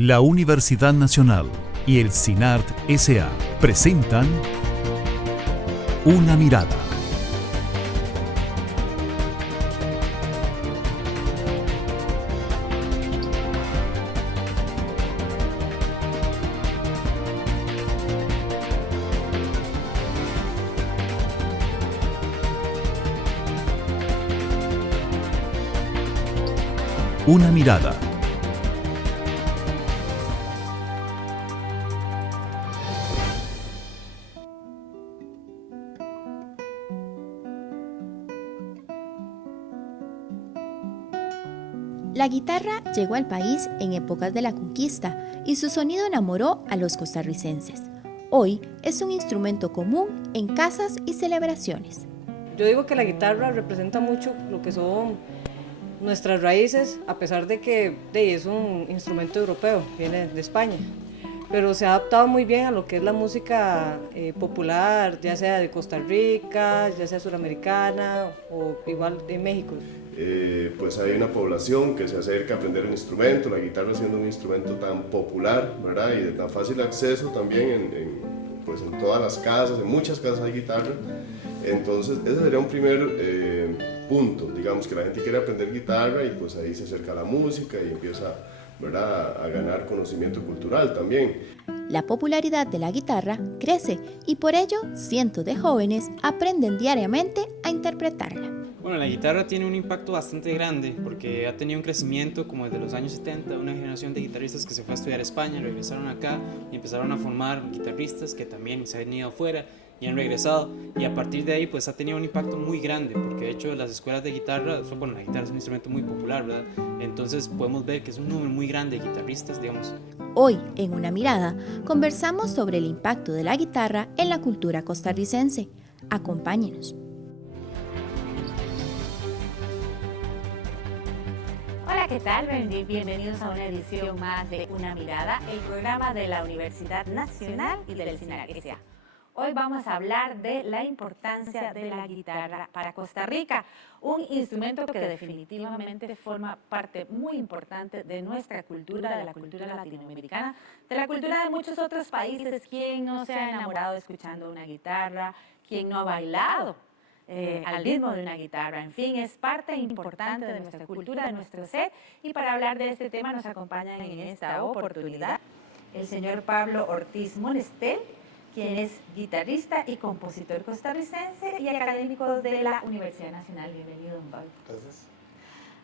La Universidad Nacional y el CINART S.A. presentan Una Mirada. Una Mirada. La guitarra llegó al país en épocas de la conquista y su sonido enamoró a los costarricenses. Hoy es un instrumento común en casas y celebraciones. Yo digo que la guitarra representa mucho lo que son nuestras raíces, a pesar de que es un instrumento europeo, viene de España, pero se ha adaptado muy bien a lo que es la música popular, ya sea de Costa Rica, ya sea suramericana o igual de México. Pues hay una población que se acerca a aprender el instrumento, la guitarra siendo un instrumento tan popular, ¿verdad? Y de tan fácil acceso también pues en todas las casas, en muchas casas hay guitarra. Entonces ese sería un primer punto, digamos, que la gente quiere aprender guitarra y pues ahí se acerca a la música y empieza, ¿verdad?, a ganar conocimiento cultural también. La popularidad de la guitarra crece y por ello cientos de jóvenes aprenden diariamente a interpretarla. Bueno, la guitarra tiene un impacto bastante grande porque ha tenido un crecimiento como desde los años 70, una generación de guitarristas que se fue a estudiar a España, regresaron acá y empezaron a formar guitarristas que también se han ido afuera y han regresado, y a partir de ahí pues ha tenido un impacto muy grande porque de hecho las escuelas de guitarra, bueno, la guitarra es un instrumento muy popular, ¿verdad? Entonces podemos ver que es un número muy grande de guitarristas, digamos. Hoy, en Una Mirada, conversamos sobre el impacto de la guitarra en la cultura costarricense. Acompáñenos. Hola, ¿qué tal? Bienvenidos a una edición más de Una Mirada, el programa de la Universidad Nacional y del CINART S.A. Hoy vamos a hablar de la importancia de la guitarra para Costa Rica, un instrumento que definitivamente forma parte muy importante de nuestra cultura, de la cultura latinoamericana, de la cultura de muchos otros países. ¿Quién no se ha enamorado escuchando una guitarra? ¿Quién no ha bailado al ritmo de una guitarra? En fin, es parte importante de nuestra cultura, de nuestro ser. Y para hablar de este tema nos acompañan en esta oportunidad el señor Pablo Ortiz Monestel, quien es guitarrista y compositor costarricense y académico de la Universidad Nacional. Bienvenido, don Pablo. Gracias.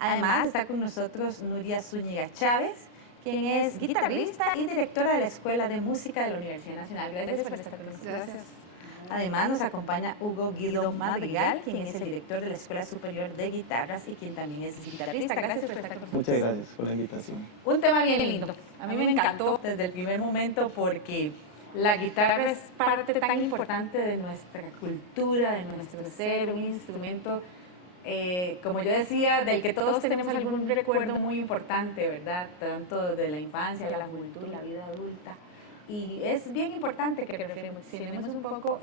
Además está con nosotros Nuria Zúñiga Chávez, quien es guitarrista y directora de la Escuela de Música de la Universidad Nacional. Gracias por estar con nosotros. Gracias. Además nos acompaña Hugo Guido Madrigal, quien es el director de la Escuela Superior de Guitarras y quien también es guitarrista. Gracias por estar con nosotros. Muchas gracias por la invitación. Un tema bien lindo. A mí me encantó desde el primer momento porque la guitarra es parte tan importante de nuestra cultura, de nuestro ser, un instrumento, como yo decía, del que todos tenemos algún recuerdo muy importante, ¿verdad? Tanto de la infancia, la juventud, la vida adulta. Y es bien importante que reflexionemos un poco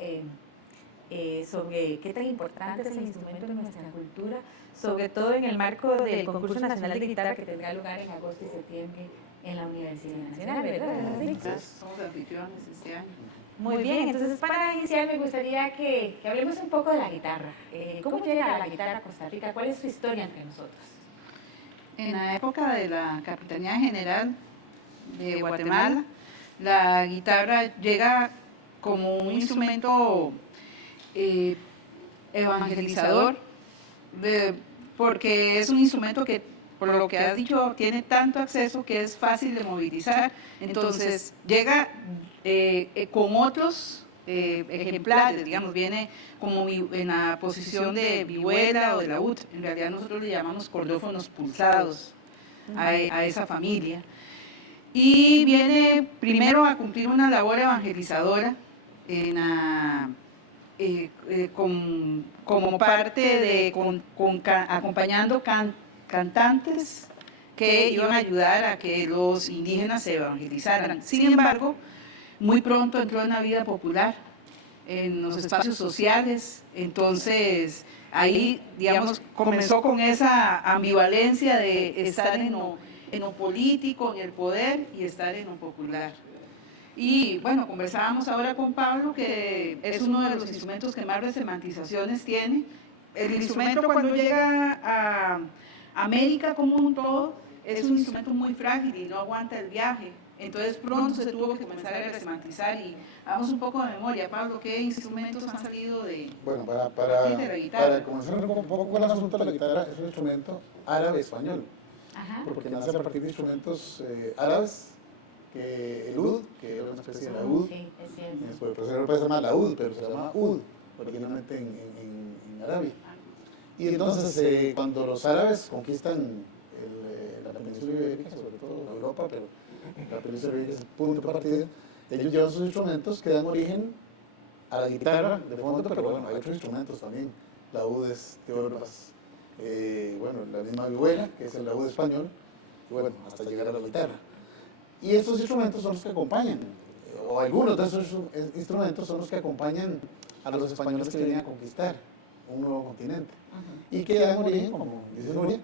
sobre qué tan importante es el instrumento en nuestra cultura, sobre todo en el marco del Concurso Nacional de Guitarra que tendrá lugar en agosto y septiembre en la Universidad Nacional, ¿verdad? Gracias. Somos anfitriones este año. Muy bien, entonces para iniciar me gustaría que hablemos un poco de la guitarra. ¿Cómo llega la guitarra a Costa Rica? ¿Cuál es su historia entre nosotros? En la época de la Capitanía General de Guatemala, la guitarra llega como un instrumento evangelizador, porque es un instrumento que, por lo que has dicho, tiene tanto acceso que es fácil de movilizar. Entonces llega con otros ejemplares, digamos, viene como en la posición de vihuela o de laúd. En realidad nosotros le llamamos cordófonos pulsados a esa familia. Y viene primero a cumplir una labor evangelizadora como parte de acompañando cantantes que iban a ayudar a que los indígenas se evangelizaran. Sin embargo, muy pronto entró en la vida popular, en los espacios sociales. Entonces ahí, digamos, comenzó con esa ambivalencia de estar en lo político, en el poder y estar en lo popular. Y bueno, conversábamos ahora con Pablo, que es uno de los instrumentos que más resemantizaciones tiene. El instrumento cuando llega a América como un todo es un instrumento muy frágil y no aguanta el viaje. Entonces pronto se tuvo que comenzar a resemantizar y hagamos un poco de memoria. Pablo, ¿qué instrumentos han salido de, bueno, de la guitarra? para comenzar un poco con el asunto, la guitarra es un instrumento árabe-español, porque nace a partir de instrumentos árabes, que el oud, que es una especie de laúd, Sí, es cierto. después puede ser más laúd, pero se llama oud, originalmente en Arabia. Y entonces cuando los árabes conquistan la península ibérica, sobre todo Europa, pero la península ibérica es el punto de partida, ellos llevan sus instrumentos que dan origen a la guitarra de fondo, pero bueno, hay otros instrumentos también, laúdes, tiorbas, bueno, la misma vihuela, que es el laúd español, y bueno, hasta llegar a la guitarra. Y estos instrumentos son los que acompañan, o algunos de esos instrumentos son los que acompañan a los españoles que venían a conquistar un nuevo continente. Y que dan origen, como dice Nuria,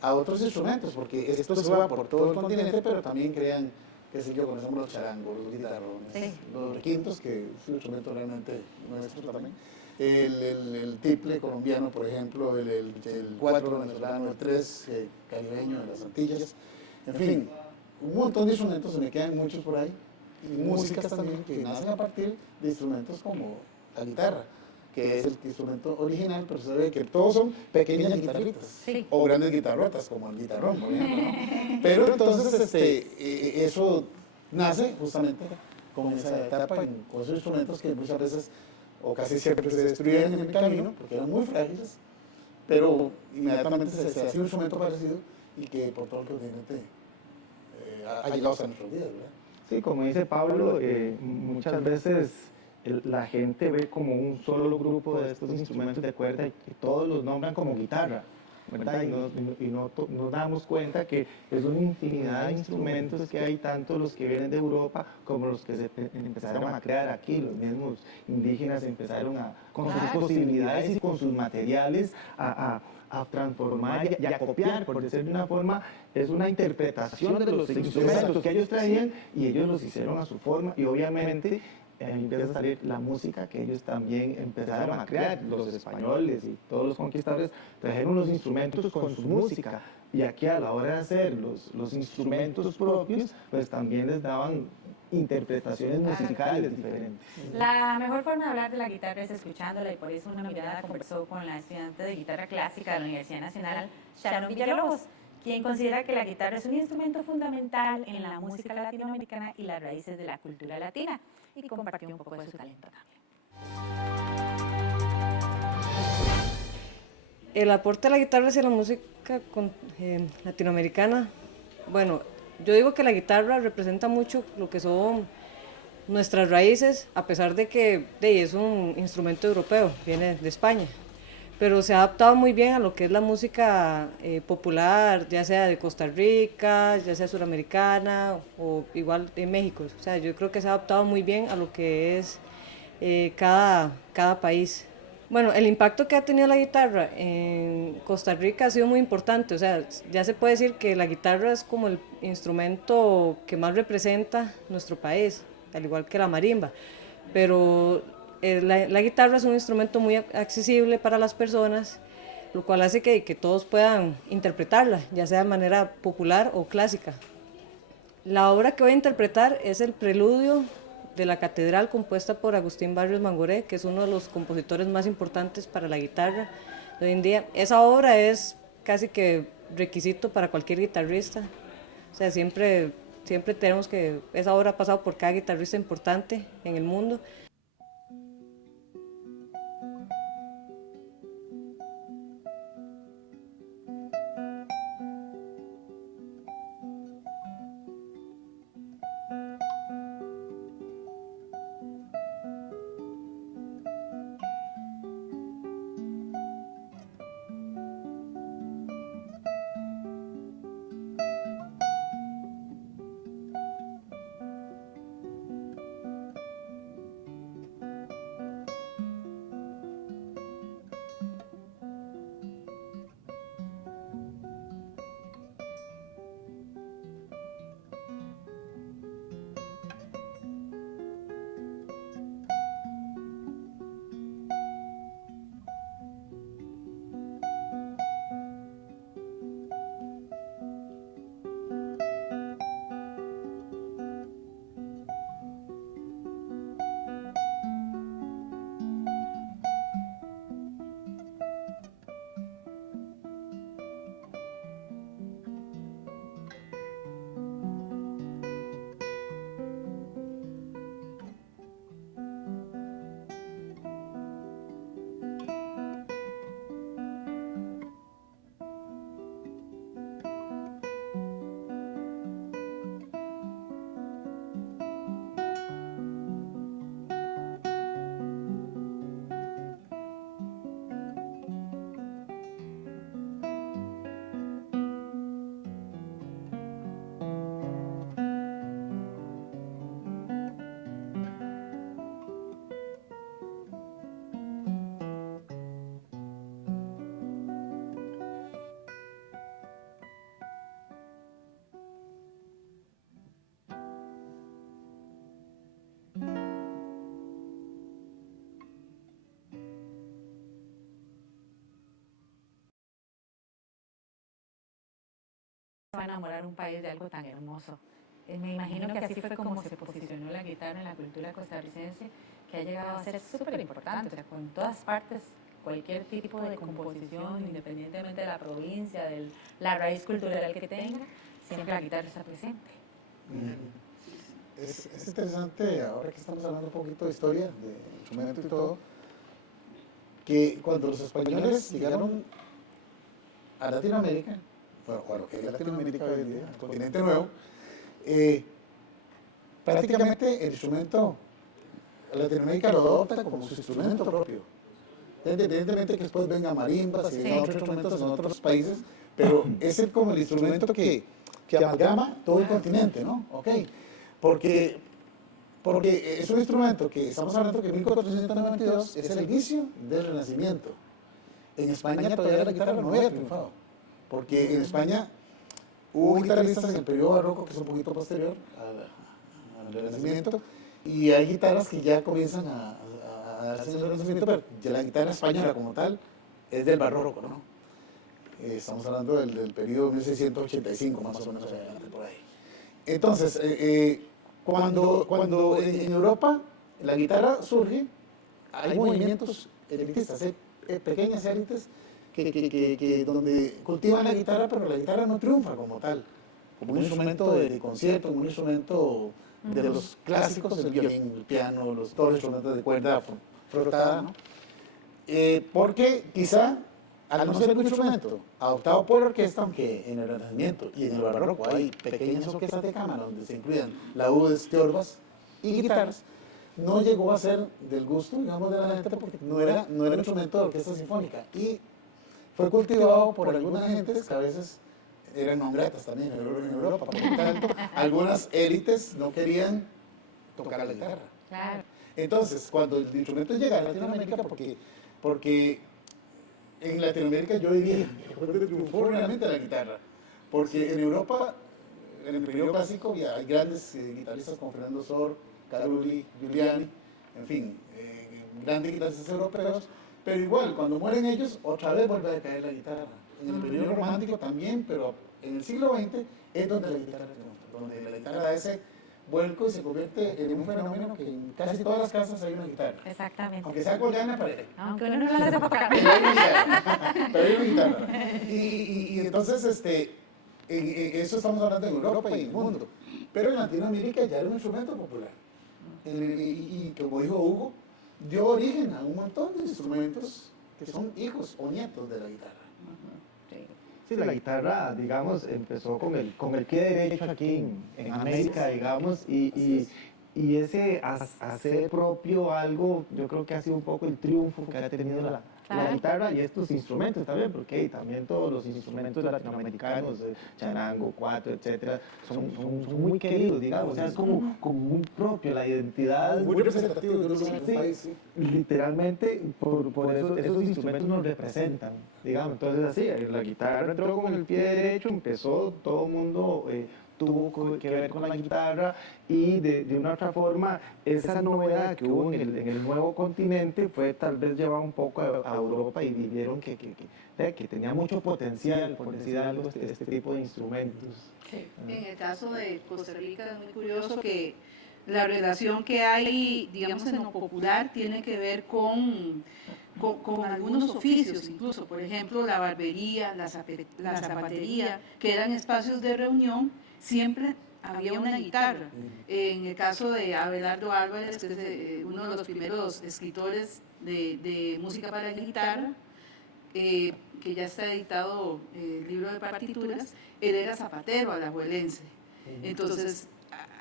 a otros instrumentos, porque esto se va por todo el continente, pero también crean, qué sé yo, conocemos los charangos, los guitarrones, los requintos, que es un instrumento realmente nuestro también, el tiple colombiano, por ejemplo, el cuatro venezolano, el tres caribeño de las Antillas, en fin, un montón de instrumentos, se me quedan muchos por ahí, y músicas también que nacen a partir de instrumentos como la guitarra, que es el instrumento original, pero se ve que todos son pequeñas guitarritas, o grandes guitarrotas, como el guitarrón, por ejemplo, ¿no? Pero entonces eso nace justamente con esa etapa, con esos instrumentos que muchas veces, o casi siempre se destruían en el camino, porque eran muy frágiles, pero inmediatamente se hacía un instrumento parecido y que por todo el continente ha llegado hasta nuestros días, ¿verdad? Sí, como dice Pablo, muchas veces la gente ve como un solo grupo de estos instrumentos de cuerda y todos los nombran como guitarra, ¿verdad? Y no nos damos cuenta que es una infinidad de instrumentos que hay, tanto los que vienen de Europa como los que se empezaron a crear aquí. Los mismos indígenas empezaron con sus posibilidades y con sus materiales a transformar y a copiar, por decirlo de una forma, es una interpretación de los instrumentos que ellos traían y ellos los hicieron a su forma y obviamente empieza a salir la música que ellos también empezaron a crear. Los españoles y todos los conquistadores trajeron los instrumentos con su música y aquí a la hora de hacer los instrumentos propios, pues también les daban interpretaciones musicales diferentes. La mejor forma de hablar de la guitarra es escuchándola y por eso Una Mirada conversó con la estudiante de guitarra clásica de la Universidad Nacional, Sharon Villalobos, quien considera que la guitarra es un instrumento fundamental en la música latinoamericana y las raíces de la cultura latina, y compartió un poco de su talento también. El aporte de la guitarra hacia la música latinoamericana, bueno, yo digo que la guitarra representa mucho lo que son nuestras raíces, a pesar de que es un instrumento europeo, viene de España, pero se ha adaptado muy bien a lo que es la música popular, ya sea de Costa Rica, ya sea suramericana o igual en México. O sea, yo creo que se ha adaptado muy bien a lo que es cada país. Bueno, el impacto que ha tenido la guitarra en Costa Rica ha sido muy importante. O sea, ya se puede decir que la guitarra es como el instrumento que más representa nuestro país, al igual que la marimba. Pero la guitarra es un instrumento muy accesible para las personas, lo cual hace que todos puedan interpretarla, ya sea de manera popular o clásica. La obra que voy a interpretar es el preludio de la Catedral, compuesta por Agustín Barrios Mangoré, que es uno de los compositores más importantes para la guitarra de hoy en día. Esa obra es casi que requisito para cualquier guitarrista. O sea, siempre tenemos que, esa obra ha pasado por cada guitarrista importante en el mundo. fue a enamorar un país de algo tan hermoso. Me imagino que así fue como se posicionó la guitarra en la cultura costarricense, que ha llegado a ser súper importante, o sea, con todas partes, cualquier tipo de composición, independientemente de la provincia, de la raíz cultural que tenga, siempre la guitarra está presente. Es interesante, ahora que estamos hablando un poquito de historia, de instrumento y todo, que cuando los españoles llegaron a Latinoamérica, bueno, a lo que es Latinoamérica hoy en día, el continente nuevo, prácticamente el instrumento, Latinoamérica lo adopta como su instrumento propio. Evidentemente que después vengan marimbas y vengan otros instrumentos en otros países, pero es como el instrumento que amalgama todo el continente, ¿no? Okay. Porque es un instrumento que estamos hablando que en 1492 es el inicio del Renacimiento. En España todavía la guitarra no había triunfado, porque en España hubo guitarristas en el periodo barroco, que es un poquito posterior al Renacimiento, y hay guitarras que ya comienzan a darse en el Renacimiento, pero ya la guitarra española como tal es del barroco, ¿no? Estamos hablando del periodo 1685, más o menos adelante por ahí. Entonces, cuando en Europa la guitarra surge, hay movimientos elitistas, hay pequeñas élites donde cultivan la guitarra, pero la guitarra no triunfa como tal, como un instrumento de concierto, como un instrumento de los clásicos, el violín, el piano, todos los instrumentos de cuerda frotada, ¿no? Porque quizá, al no ser un instrumento adoptado por la orquesta, aunque en el Renacimiento y en el Barroco hay pequeñas orquestas de cámara donde se incluyen laúdes, teorbas y guitarras, no llegó a ser del gusto, digamos, de la gente porque no era un instrumento de orquesta sinfónica y fue cultivado por algunas gentes que a veces eran non gratas también en Europa, por lo tanto, algunas élites no querían tocar la guitarra. Claro. Entonces, cuando el instrumento llega a Latinoamérica, porque en Latinoamérica yo diría que triunfó realmente la guitarra, porque en Europa, en el periodo clásico, ya hay grandes guitarristas como Fernando Sor, Carulli, Giuliani, en fin, grandes guitarristas europeos, pero igual, cuando mueren ellos, otra vez vuelve a decaer la guitarra. En el periodo romántico también, pero en el siglo XX es donde la guitarra triunfa, donde la guitarra da ese vuelco y se convierte en un fenómeno que en casi todas las casas hay una guitarra. Exactamente. Aunque sea colombiana, parece. Aunque uno no la sepa tocar. Pero hay una guitarra. Pero hay una guitarra. Y entonces, eso estamos hablando en Europa y en el mundo. Pero en Latinoamérica ya era un instrumento popular. Y como dijo Hugo, dio origen a un montón de instrumentos que son hijos o nietos de la guitarra. Sí, la guitarra, digamos, empezó con el pie derecho aquí en América, digamos, y ese hacer propio algo, yo creo que ha sido un poco el triunfo que ha tenido la guitarra y estos instrumentos también, porque también todos los instrumentos latinoamericanos, charango, cuatro, etcétera, son muy queridos, digamos, o sea, es como muy propio, la identidad. Muy representativo de un país, sí. Literalmente, por eso esos instrumentos nos representan, digamos, entonces así, la guitarra entró con el pie derecho, empezó, todo el mundo tuvo que ver con la guitarra y de una otra forma esa novedad que hubo en el nuevo continente fue tal vez llevar un poco a Europa y vieron que tenía mucho potencial, por decir algo, este tipo de instrumentos. Sí. En el caso de Costa Rica es muy curioso que la relación que hay, digamos, en lo popular tiene que ver con algunos oficios, incluso, por ejemplo, la barbería, la zapatería, que eran espacios de reunión. Siempre había una guitarra. En el caso de Abelardo Álvarez, que es uno de los primeros escritores de música para guitarra, que ya está editado el libro de partituras, él era zapatero alajuelense. Entonces,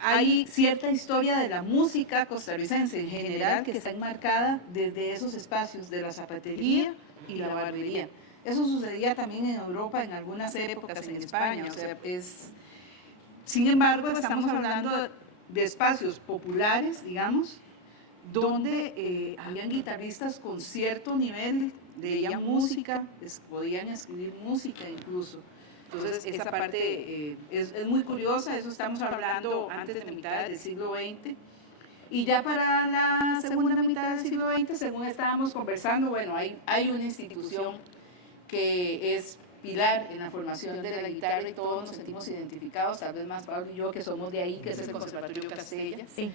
hay cierta historia de la música costarricense en general que está enmarcada desde esos espacios de la zapatería y la barbería. Eso sucedía también en Europa en algunas épocas, en España, o sea, sin embargo, estamos hablando de espacios populares, digamos, donde habían guitarristas con cierto nivel, leían música, podían escribir música incluso. Entonces, esa parte es muy curiosa, eso estamos hablando antes de la mitad del siglo XX. Y ya para la segunda mitad del siglo XX, según estábamos conversando, bueno, hay una institución que es pilar en la formación de la guitarra y todos nos sentimos identificados, tal vez más Pablo y yo que somos de ahí, que es el Conservatorio Castella. Sí.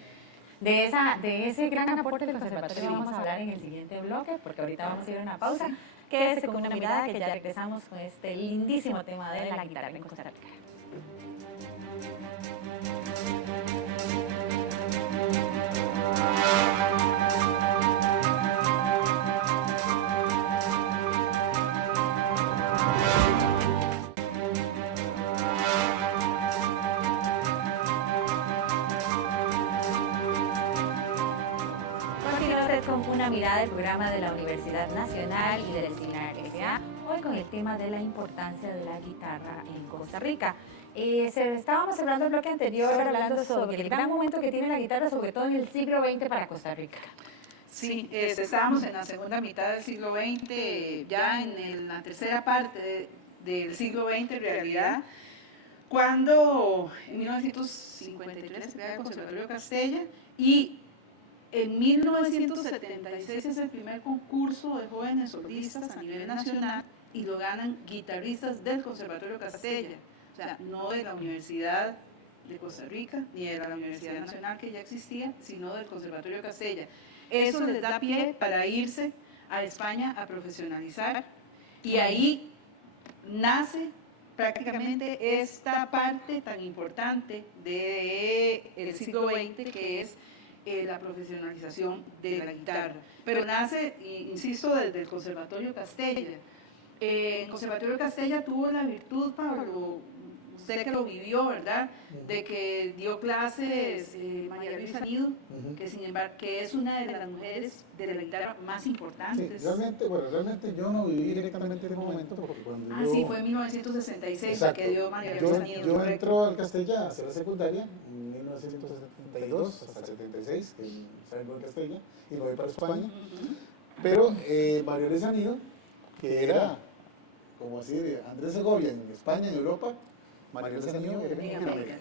De ese gran aporte del conservatorio vamos a hablar en el siguiente bloque, porque ahorita vamos a ir a una pausa. Quédese con una mirada que ya regresamos con este lindísimo tema de la guitarra en Costa Rica. Con una mirada del programa de la Universidad Nacional y del CINAR S.A., hoy con el tema de la importancia de la guitarra en Costa Rica. Estábamos hablando en el bloque anterior, hablando sobre el gran momento que tiene la guitarra, sobre todo en el siglo XX para Costa Rica. Sí, estábamos en la segunda mitad del siglo XX, ya en la tercera parte del siglo XX en realidad, cuando en 1953 se crea el Conservatorio Castella y en 1976 es el primer concurso de jóvenes solistas a nivel nacional y lo ganan guitarristas del Conservatorio Castella, o sea, no de la Universidad de Costa Rica ni de la Universidad Nacional que ya existía, sino del Conservatorio Castella. Eso les da pie para irse a España a profesionalizar y ahí nace prácticamente esta parte tan importante del siglo XX que es la profesionalización de la guitarra. Pero nace, insisto, desde el Conservatorio Castella. El Conservatorio Castella tuvo la virtud, Pablo, usted que lo vivió, ¿verdad?, de que dio clases María Luisa Nido, que sin embargo que es una de las mujeres de la guitarra más importantes. Sí, realmente yo no viví directamente en ese momento porque cuando yo... sí, fue en 1966 que dio María Luisa Nido. Yo entro al Castella a hacer la secundaria en 1972 hasta el 76, que salgo del Castella y me voy para España. Pero María Luisa Nido, que era, como decir, Andrés Segovia en España, en Europa, María Luisa Nido era en América.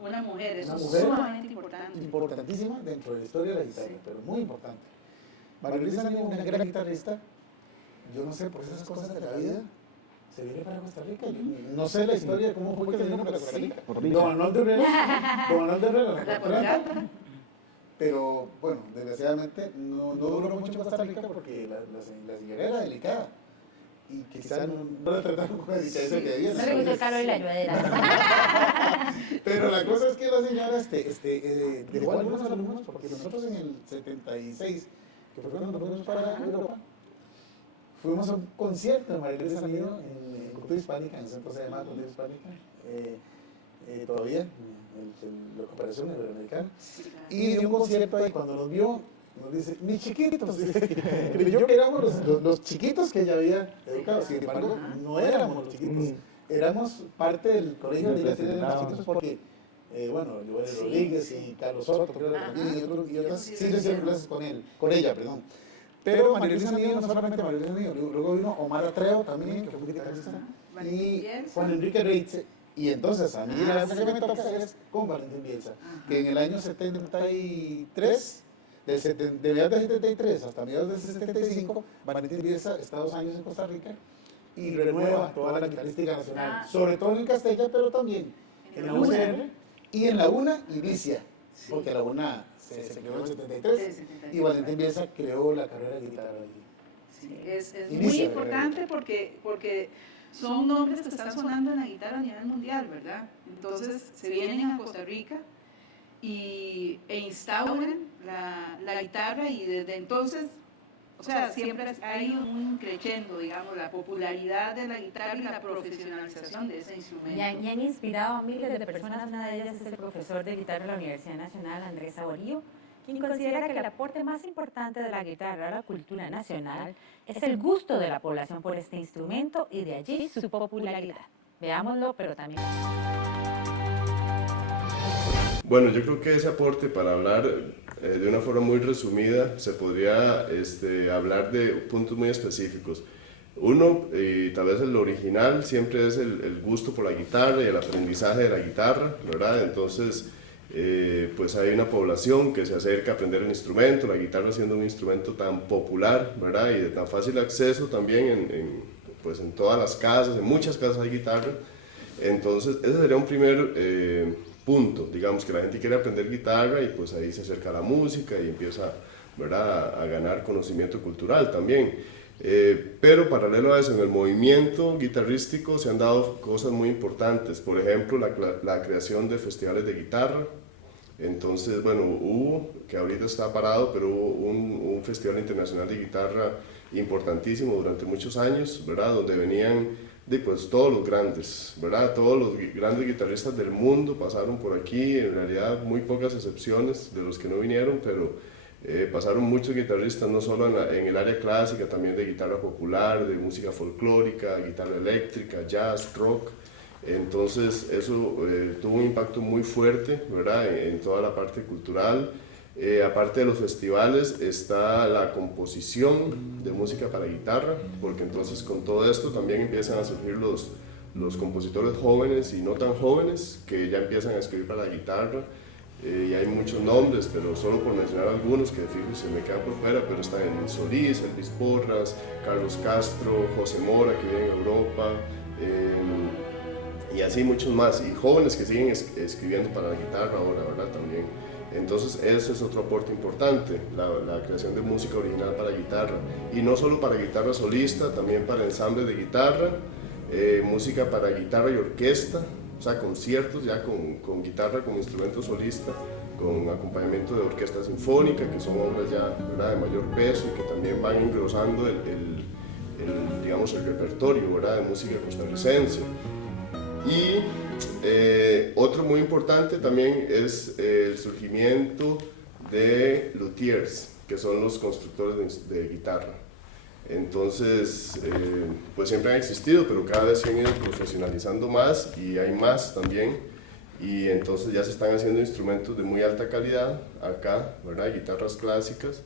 Una mujer, eso es mujer sumamente importante. Importantísima dentro de la historia de la guitarra, pero muy importante. María Luisa Nido, una gran guitarrista, yo no sé, por esas cosas de la vida, se viene para Costa Rica. Yo no sé la historia de cómo fue que se vino para Costa Rica. Don Arnoldo Herrera, la contrata. Pero bueno, desgraciadamente no duró mucho en Costa Rica porque la señora era delicada. Y quizás no la trataron con la delicadeza que debía. No le gustó el calor y la ayudadera. Pero la cosa es que la señora dejó a algunos alumnos, porque nosotros en el 76, que fue cuando nos fuimos para Europa, fuimos a un concierto de María Luisa Nido en Cultura Hispánica, en el centro se llama Cultura Hispánica, todavía, en la cooperación iberoamericana, y dio un concierto ahí. Cuando nos vio, nos dice, mis chiquitos, creyó que éramos los chiquitos que ella había educado. Sin embargo, no éramos los chiquitos, éramos parte del colegio de ellas, éramos chiquitos porque, bueno, Joel Rodríguez y Carlos Soto, creo que también, y otras, sí hicieron clases con ella, perdón. Pero María Luisa Nido, no solamente María Luisa Nido, luego vino Omar Atreo también, que fue guitarrista, y Juan Enrique Reitze. Y entonces a mí la que me toca es con Valentín Bielsa, que en el año 73, de mediados del 73 hasta mediados del 75, Valentín Bielsa está 2 años en Costa Rica y renueva toda la guitarrística nacional, sobre todo en Castella, pero también en la UCR y en la UNA y Vicia, porque la UNA se creó en el 73 y Valentín Bielsa creó la carrera de guitarra. Sí, es muy importante porque son nombres que están sonando en la guitarra a nivel mundial, ¿verdad? Entonces se vienen a Costa Rica e instauran la guitarra y desde entonces, o sea, siempre hay un crescendo, digamos, la popularidad de la guitarra y la profesionalización de ese instrumento. Y han inspirado a miles de personas, una de ellas es el profesor de guitarra de la Universidad Nacional, Andrés Saborío, quien considera que el aporte más importante de la guitarra a la cultura nacional es el gusto de la población por este instrumento y de allí su popularidad. Veámoslo, pero también... Bueno, yo creo que ese aporte, para hablar de una forma muy resumida, se podría hablar de puntos muy específicos. Uno, y tal vez el original, siempre es el gusto por la guitarra y el aprendizaje de la guitarra, ¿verdad? Entonces, pues hay una población que se acerca a aprender el instrumento, la guitarra siendo un instrumento tan popular, ¿verdad? Y de tan fácil acceso también pues en todas las casas, en muchas casas hay guitarra. Entonces ese sería un primer punto, digamos, que la gente quiere aprender guitarra y pues ahí se acerca a la música y empieza, ¿verdad?, a ganar conocimiento cultural también. Pero paralelo a eso, en el movimiento guitarrístico se han dado cosas muy importantes, por ejemplo la creación de festivales de guitarra. Entonces, bueno, hubo, que ahorita está parado, pero hubo un festival internacional de guitarra importantísimo durante muchos años, ¿verdad?, donde venían pues todos los grandes, ¿verdad? Todos los grandes guitarristas del mundo pasaron por aquí, en realidad muy pocas excepciones de los que no vinieron, pero pasaron muchos guitarristas, no solo en el área clásica, también de guitarra popular, de música folclórica, guitarra eléctrica, jazz, rock. Entonces eso tuvo un impacto muy fuerte, ¿verdad?, en toda la parte cultural. Aparte de los festivales está la composición de música para guitarra, porque entonces con todo esto también empiezan a surgir los compositores jóvenes y no tan jóvenes que ya empiezan a escribir para la guitarra, y hay muchos nombres, pero solo por mencionar algunos que fijo se me quedan por fuera, pero están Emil Solís, Elvis Porras, Carlos Castro, José Mora, que vive en Europa, y así muchos más, y jóvenes que siguen escribiendo para la guitarra ahora, ¿verdad?, también. Entonces ese es otro aporte importante, la creación de música original para guitarra, y no solo para guitarra solista, también para ensambles de guitarra, música para guitarra y orquesta, o sea, conciertos ya con guitarra como instrumento solista, con acompañamiento de orquesta sinfónica, que son obras ya, ¿verdad?, de mayor peso y que también van engrosando digamos, el repertorio, ¿verdad?, de música costarricense. Y otro muy importante también es el surgimiento de luthiers, que son los constructores de guitarra. Entonces, pues siempre han existido, pero cada vez se han ido profesionalizando más y hay más también. Y entonces ya se están haciendo instrumentos de muy alta calidad acá, ¿verdad? Guitarras clásicas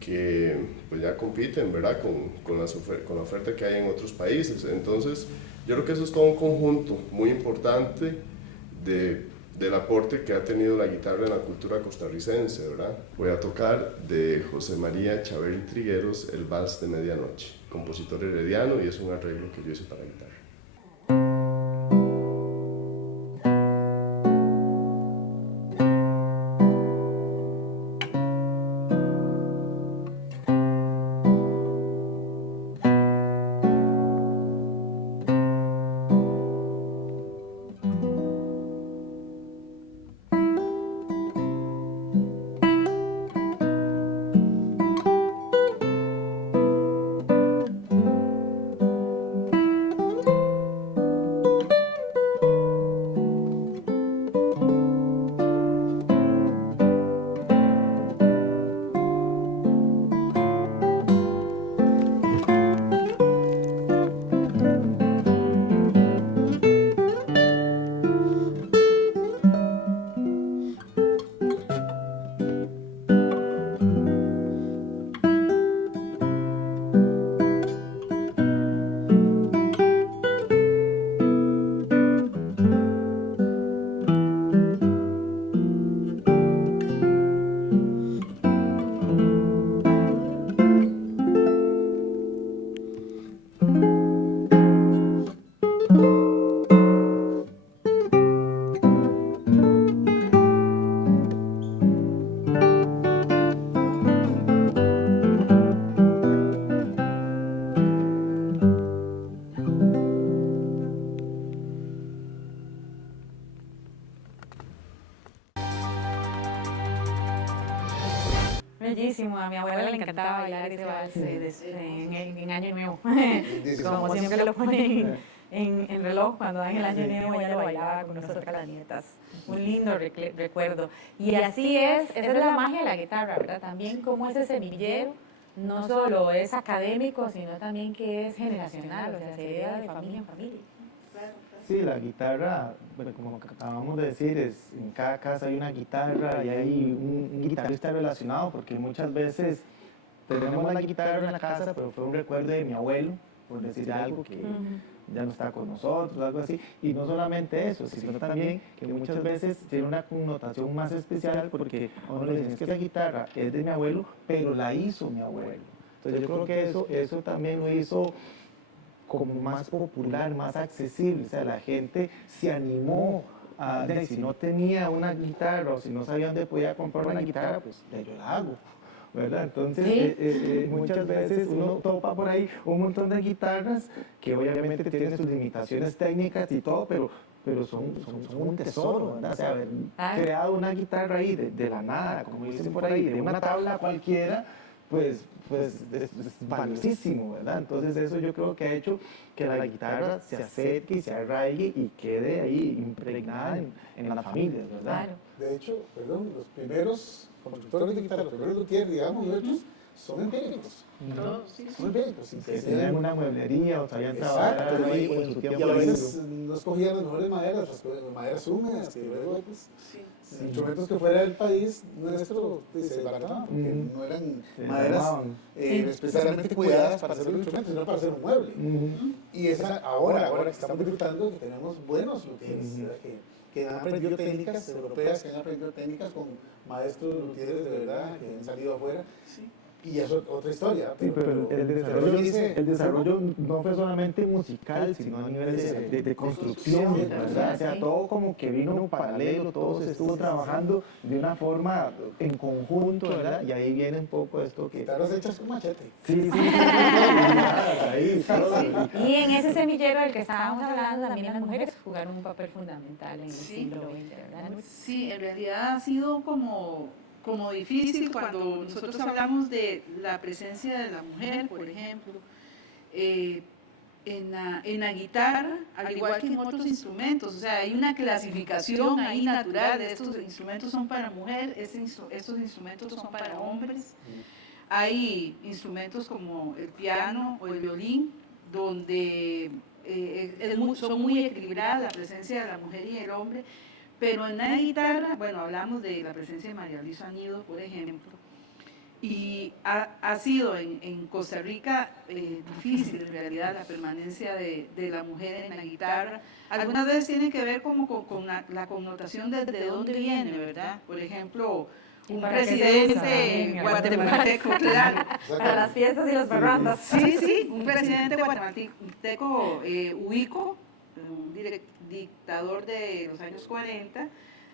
que pues ya compiten, ¿verdad?, con la oferta que hay en otros países. Entonces, yo creo que eso es todo un conjunto muy importante del aporte que ha tenido la guitarra en la cultura costarricense, ¿verdad? Voy a tocar de José María Chaverri Trigueros el Vals de Medianoche, compositor herediano, y es un arreglo que yo hice para guitarra. Bellísimo, a mi abuela le encantaba bailar ese vals en Año Nuevo. Como siempre lo ponen en reloj cuando dan el Año Nuevo, ella lo bailaba con nosotros las nietas. Un lindo recuerdo. Y así esa es la magia de la guitarra, ¿verdad? También como ese semillero no solo es académico, sino también que es generacional, o sea, se hereda de familia en familia. Sí, la guitarra, bueno, como acabamos de decir, en cada casa hay una guitarra y hay un guitarrista relacionado, porque muchas veces tenemos la guitarra en la casa, pero fue un recuerdo de mi abuelo, por decir algo que ya no está con nosotros, algo así. Y no solamente eso, sino también que muchas veces tiene una connotación más especial, porque a uno le dicen, es que esa guitarra es de mi abuelo, pero la hizo mi abuelo. Entonces yo creo que eso también lo hizo como más popular, más accesible, o sea, la gente se animó si no tenía una guitarra o si no sabía dónde podía comprar una guitarra, pues yo la hago, ¿verdad? Entonces, ¿sí? Muchas veces uno topa por ahí un montón de guitarras que obviamente tienen sus limitaciones técnicas y todo, pero son un tesoro, ¿verdad? O sea, haber creado una guitarra ahí de la nada, como dicen por ahí, de una tabla cualquiera, pues es valiosísimo, ¿verdad? Entonces eso yo creo que ha hecho que la guitarra se acerque y se arraigue y quede ahí impregnada en las familias, ¿verdad? Claro. De hecho, los primeros constructores de guitarra, los primeros luthiers, digamos, nuestros, son empíricos. Son empíricos. Que tenían una mueblería o sabían trabajar ahí o en su tiempo. Y a veces no escogían las mejores maderas, las maderas húmedas, que luego pues, instrumentos que fuera del país nuestro se desbarataban, porque no eran maderas especialmente cuidadas para hacer un instrumento, sino para hacer un mueble. Y esa, ahora que estamos disfrutando, que tenemos buenos luthiers, que han aprendido técnicas europeas, que han aprendido técnicas con maestros luthieres de verdad, que han salido afuera. Y eso es otra historia. Sí, pero el desarrollo no fue solamente musical, sino a nivel de construcción, ¿verdad? O sea, todo como que vino paralelo, todo se estuvo trabajando de una forma en conjunto, ¿verdad? Y ahí viene un poco esto que... Guitarras hechas con machete. Sí. Y en ese semillero del que estábamos hablando, también las mujeres jugaron un papel fundamental en el siglo XX, ¿verdad? Sí, en realidad ha sido como difícil cuando nosotros hablamos de la presencia de la mujer, por ejemplo, en la guitarra, al igual que en otros instrumentos. O sea, hay una clasificación ahí natural de estos instrumentos son para mujer, estos instrumentos son para hombres. Hay instrumentos como el piano o el violín, donde son muy equilibradas la presencia de la mujer y el hombre. Pero en la guitarra, bueno, hablamos de la presencia de María Luisa Nido, por ejemplo, y ha sido en Costa Rica difícil en realidad la permanencia de la mujer en la guitarra. Algunas veces tiene que ver como con la connotación de dónde viene, ¿verdad? Por ejemplo, un presidente guatemalteco, claro. Para las fiestas y las parrandas. Sí, un presidente guatemalteco, Ubico, un dictador de los años 40,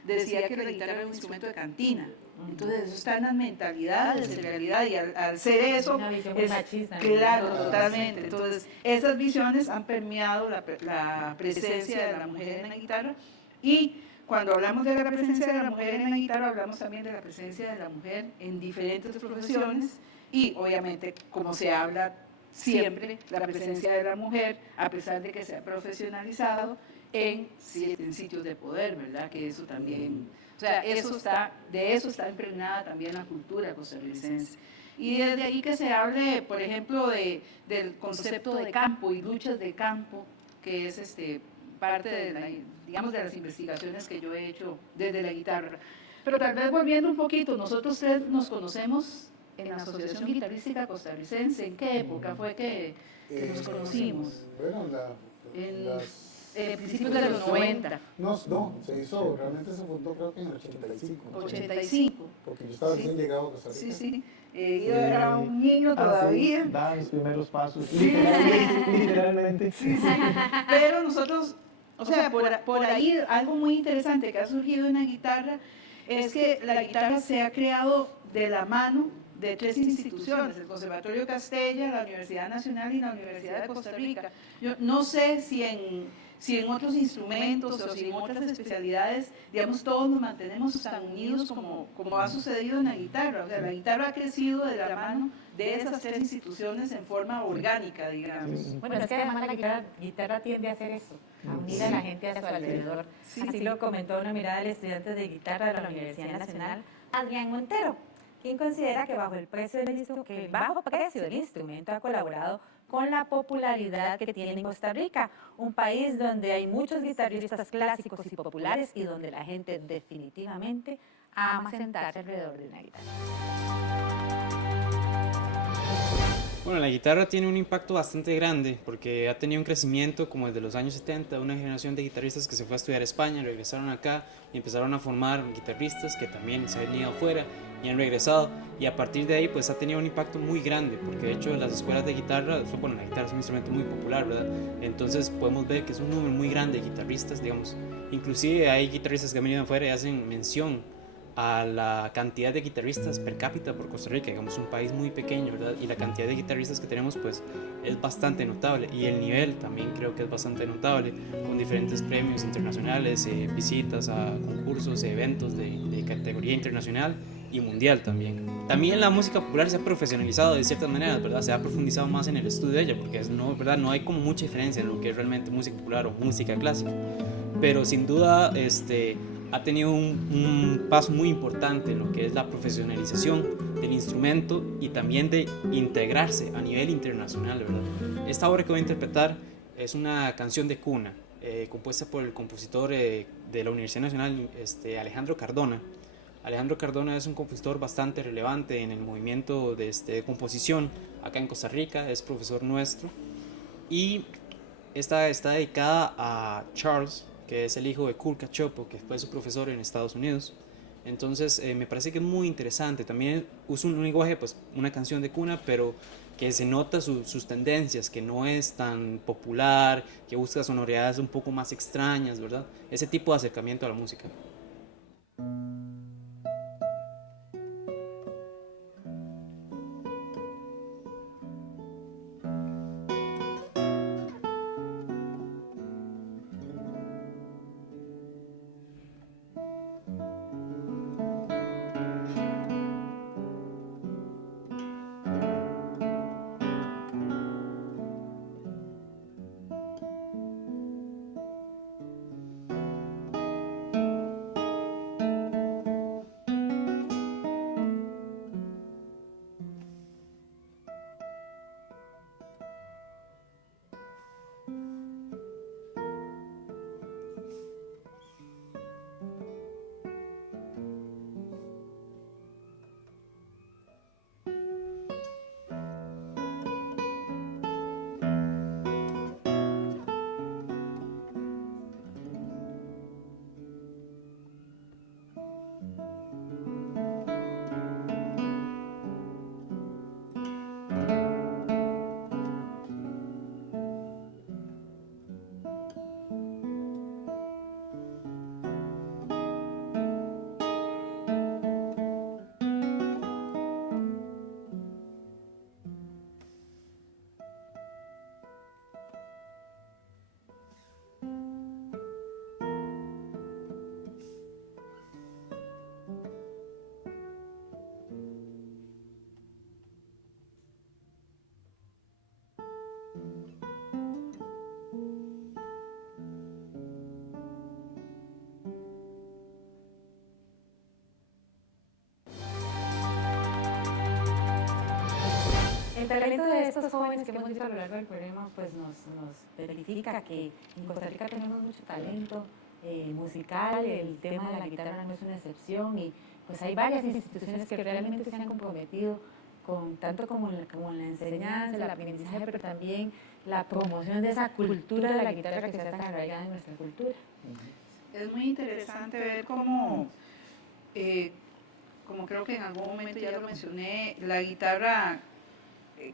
decía que la guitarra era un instrumento de cantina. Entonces eso está en las mentalidades en realidad, y al ser eso una visión muy machista, claro, totalmente. Entonces esas visiones han permeado la presencia de la mujer en la guitarra, y cuando hablamos de la presencia de la mujer en la guitarra, hablamos también de la presencia de la mujer en diferentes profesiones, y obviamente como se habla siempre, la presencia de la mujer, a pesar de que se ha profesionalizado, en sitios de poder, ¿verdad? Que eso también, o sea, de eso está impregnada también la cultura costarricense. Y desde ahí que se hable, por ejemplo, del concepto de campo y luchas de campo, que es parte de digamos, de las investigaciones que yo he hecho desde la guitarra. Pero tal vez volviendo un poquito, nosotros tres nos conocemos en la Asociación Guitarrística Costarricense. ¿En qué época fue que nos conocimos? Bueno, principios de los 90. No, realmente se fundó creo que en el 85. 85. Porque yo estaba recién llegado a Costa Rica. Sí. Yo era un niño todavía. Daba mis primeros pasos, literalmente. Sí. Pero nosotros, o sea, por ahí algo muy interesante que ha surgido en la guitarra es que la guitarra se ha creado de la mano de tres instituciones, el Conservatorio Castella, la Universidad Nacional y la Universidad de Costa Rica. Yo no sé si en otros instrumentos o si en otras especialidades, digamos, todos nos mantenemos tan unidos como ha sucedido en la guitarra. O sea, la guitarra ha crecido de la mano de esas tres instituciones en forma orgánica, digamos. Bueno, es que además la guitarra tiende a hacer eso, a unir a la gente a su alrededor. Así lo comentó una mirada del estudiante de guitarra de la Universidad Nacional, Adrián Montero, quien considera que el bajo precio del instrumento ha colaborado con la popularidad que tiene en Costa Rica, un país donde hay muchos guitarristas clásicos y populares y donde la gente definitivamente ama sentarse alrededor de una guitarra. Bueno, la guitarra tiene un impacto bastante grande porque ha tenido un crecimiento como desde los años 70, una generación de guitarristas que se fue a estudiar a España, regresaron acá y empezaron a formar guitarristas que también se han ido afuera y han regresado, y a partir de ahí pues ha tenido un impacto muy grande, porque de hecho las escuelas de guitarra, bueno, la guitarra es un instrumento muy popular, ¿verdad? Entonces podemos ver que es un número muy grande de guitarristas, digamos, inclusive hay guitarristas que han venido de afuera y hacen mención a la cantidad de guitarristas per cápita por Costa Rica, digamos, un país muy pequeño, ¿verdad? Y la cantidad de guitarristas que tenemos pues es bastante notable, y el nivel también creo que es bastante notable, con diferentes premios internacionales, visitas a concursos, eventos de categoría internacional y mundial también. También la música popular se ha profesionalizado de ciertas maneras, ¿verdad? Se ha profundizado más en el estudio de ella, porque no, ¿verdad? No hay como mucha diferencia en lo que es realmente música popular o música clásica, pero sin duda ha tenido un paso muy importante en lo que es la profesionalización del instrumento y también de integrarse a nivel internacional, ¿verdad? Esta obra que voy a interpretar es una canción de cuna, compuesta por el compositor de la Universidad Nacional, Alejandro Cardona. Alejandro Cardona es un compositor bastante relevante en el movimiento de composición acá en Costa Rica, es profesor nuestro, y esta está dedicada a Charles, que es el hijo de Kurt Cachopo, que fue su profesor en Estados Unidos. Entonces me parece que es muy interesante. También usa un lenguaje, pues una canción de cuna, pero que se nota sus tendencias, que no es tan popular, que busca sonoridades un poco más extrañas, ¿verdad? Ese tipo de acercamiento a la música. El talento de estos jóvenes que hemos visto a lo largo del programa pues nos verifica que en Costa Rica tenemos mucho talento musical, el tema de la guitarra no es una excepción, y pues hay varias instituciones que realmente se han comprometido con tanto como la enseñanza, el aprendizaje, pero también la promoción de esa cultura de la guitarra que está tan arraigada en nuestra cultura. Es muy interesante ver cómo, como creo que en algún momento ya lo mencioné, la guitarra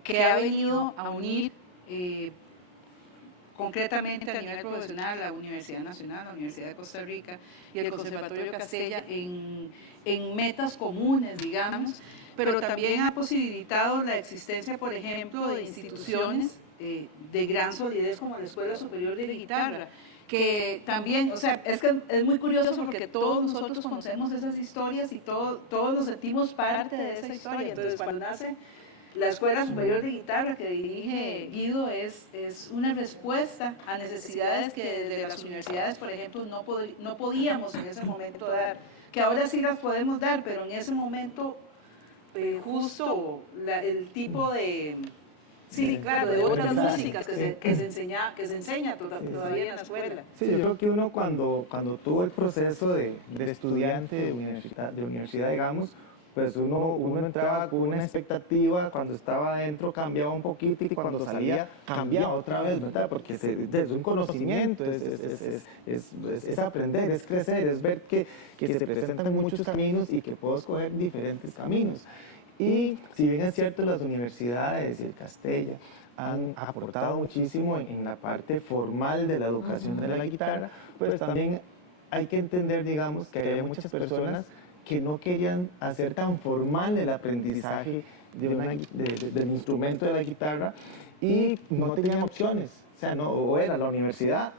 que ha venido a unir concretamente a nivel profesional la Universidad Nacional, la Universidad de Costa Rica y el Conservatorio Castella en metas comunes, digamos, pero también ha posibilitado la existencia, por ejemplo, de instituciones de gran solidez como la Escuela Superior de Guitarra, que también, o sea, es que es muy curioso porque todos nosotros conocemos esas historias y todos nos sentimos parte de esa historia. Entonces, cuando nace la Escuela Superior de Guitarra que dirige Guido es una respuesta a necesidades que desde las universidades, por ejemplo, no podíamos en ese momento dar, que ahora sí las podemos dar, pero en ese momento justo el tipo de... Sí, claro, de otras músicas que se enseña todavía en la escuela. Sí, yo creo que uno cuando tuvo el proceso de estudiante de universidad, digamos, pues uno entraba con una expectativa, cuando estaba adentro cambiaba un poquito y cuando salía cambiaba otra vez, ¿verdad? Porque es un conocimiento, es aprender, es crecer, es ver que se presentan muchos caminos y que puedo escoger diferentes caminos. Y si bien es cierto, las universidades y el Castella han aportado muchísimo en la parte formal de la educación de la guitarra, pues también hay que entender, digamos, que hay muchas personas que no querían hacer tan formal el aprendizaje del instrumento de la guitarra y no tenían opciones, o sea, o era la universidad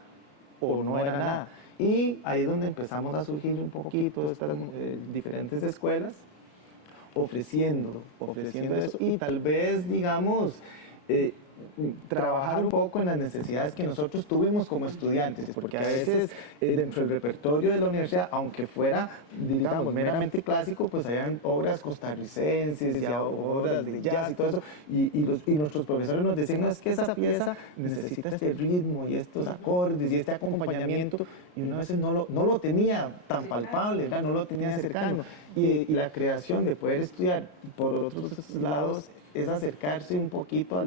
o no era nada. Y ahí es donde empezamos a surgir un poquito estas diferentes escuelas ofreciendo eso y tal vez, digamos, trabajar un poco en las necesidades que nosotros tuvimos como estudiantes, porque a veces dentro del repertorio de la universidad, aunque fuera, digamos, meramente clásico, pues habían obras costarricenses y obras de jazz y todo eso, y nuestros profesores nos decían, no, es que esa pieza necesita este ritmo y estos acordes y este acompañamiento, y uno a veces no lo tenía tan palpable, ¿verdad? No lo tenía cercano, y la creación de poder estudiar por otros lados es acercarse un poquito a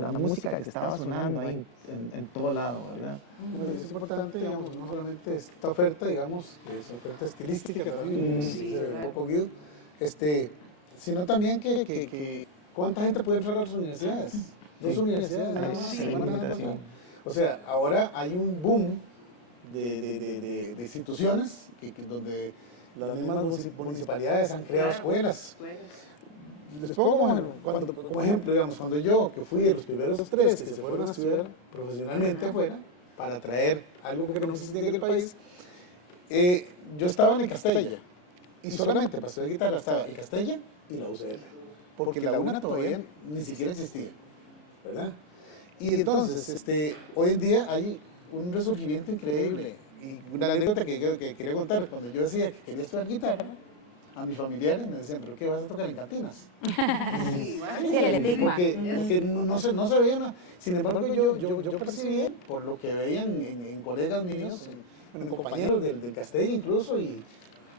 la música que estaba sonando ahí en todo lado, ¿verdad? Es importante, digamos, no solamente esta oferta, digamos, es oferta estilística también, un poco guido, sino también que ¿cuánta gente puede entrar a las universidades? Dos universidades, o sea, ahora hay un boom de instituciones donde las mismas municipalidades han creado escuelas. Les pongo como ejemplo, digamos, cuando yo, que fui de los primeros 3 que se fueron a estudiar profesionalmente afuera, para traer algo que no existía en el país, yo estaba en el Castella, y solamente para estudiar guitarra estaba el Castella y la UCR, porque la UNA todavía ni siquiera existía, ¿verdad? Y entonces, hoy en día hay un resurgimiento increíble, y una anécdota que quería contar, cuando yo decía que quería estudiar guitarra, a mis familiares me decían, ¿pero qué vas a tocar en cantinas? Sí, el estigma. Porque no se veía nada. Sin embargo, yo percibí, por lo que veían en colegas míos, en compañeros del Castell incluso, y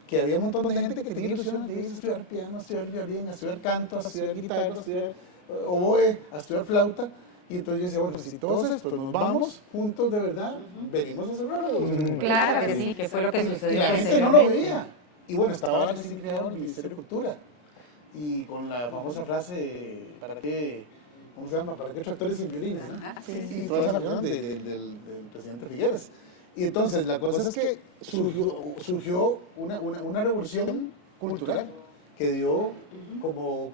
que había un montón de gente que tenía ilusión de irse a estudiar piano, a estudiar violín, a estudiar canto, a estudiar guitarra, a estudiar oboe, a estudiar flauta. Y entonces yo decía, bueno, pues si todos estos nos vamos juntos de verdad, venimos a cerrar algo. Claro que sí, que fue lo que sucedió. Y la gente no lo veía. Y bueno, estaba recién creado el Ministerio de Cultura, y con la famosa frase, ¿para qué tractores sin violines? ¿No? Y toda esa frase del presidente Figueres. Y entonces, la cosa es que surgió una revolución cultural que dio como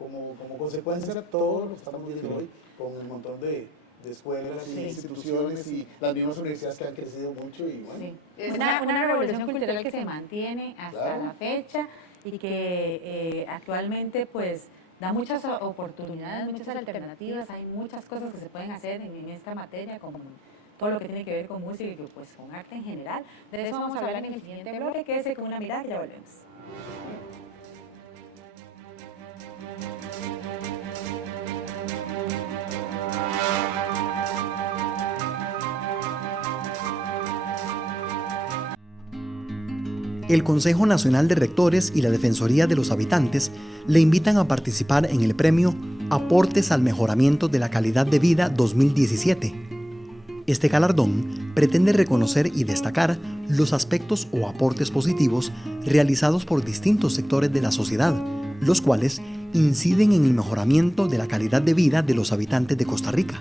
consecuencia todo lo que estamos viendo hoy, con un montón de escuelas y instituciones y las mismas universidades que han crecido mucho. Y bueno. Es una revolución cultural que se mantiene hasta la fecha y que actualmente pues da muchas oportunidades, muchas alternativas, hay muchas cosas que se pueden hacer en esta materia, como todo lo que tiene que ver con música y pues con arte en general. De eso vamos a hablar en el siguiente bloque, quédese con una mirada y ya volvemos. El Consejo Nacional de Rectores y la Defensoría de los Habitantes le invitan a participar en el premio Aportes al Mejoramiento de la Calidad de Vida 2017. Este galardón pretende reconocer y destacar los aspectos o aportes positivos realizados por distintos sectores de la sociedad, los cuales inciden en el mejoramiento de la calidad de vida de los habitantes de Costa Rica.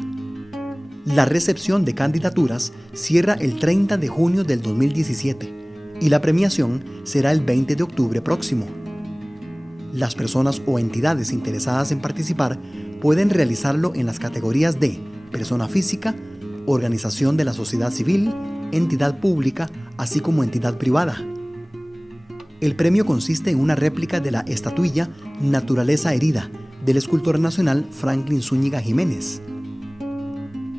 La recepción de candidaturas cierra el 30 de junio del 2017 y la premiación será el 20 de octubre próximo. Las personas o entidades interesadas en participar pueden realizarlo en las categorías de persona física, organización de la sociedad civil, entidad pública, así como entidad privada. El premio consiste en una réplica de la estatuilla Naturaleza Herida del escultor nacional Franklin Zúñiga Jiménez.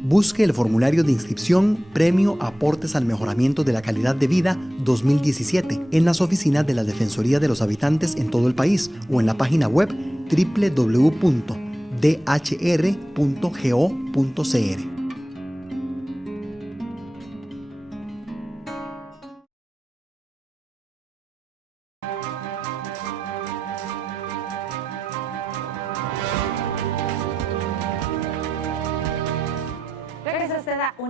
Busque el formulario de inscripción Premio Aportes al Mejoramiento de la Calidad de Vida 2017 en las oficinas de la Defensoría de los Habitantes en todo el país o en la página web www.dhr.go.cr.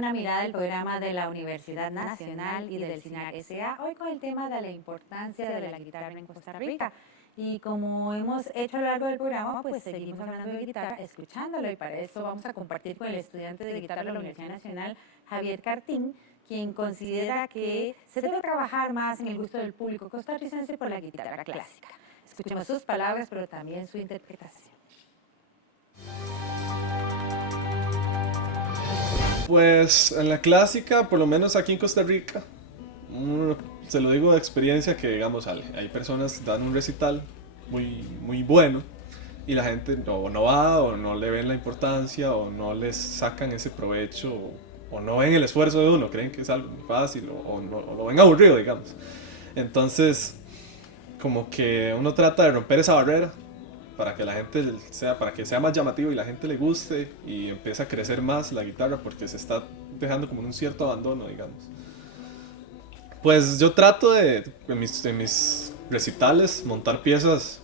Una Mirada, el programa de la Universidad Nacional y del CINAR S.A., hoy con el tema de la importancia de la guitarra en Costa Rica. Y como hemos hecho a lo largo del programa, pues seguimos hablando de guitarra, escuchándolo, y para eso vamos a compartir con el estudiante de guitarra de la Universidad Nacional, Javier Cartín, quien considera que se debe trabajar más en el gusto del público costarricense por la guitarra clásica. Escuchemos sus palabras, pero también su interpretación. Pues en la clásica, por lo menos aquí en Costa Rica, se lo digo de experiencia que, digamos, hay personas que dan un recital muy bueno y la gente o no va, o no le ven la importancia, o no les sacan ese provecho, o no ven el esfuerzo de uno, creen que es algo muy fácil, o lo ven aburrido, digamos. Entonces, como que uno trata de romper esa barrera para que la gente para que sea más llamativo y la gente le guste y empiece a crecer más la guitarra, porque se está dejando como en un cierto abandono, digamos. Pues yo trato de, en mis recitales, montar piezas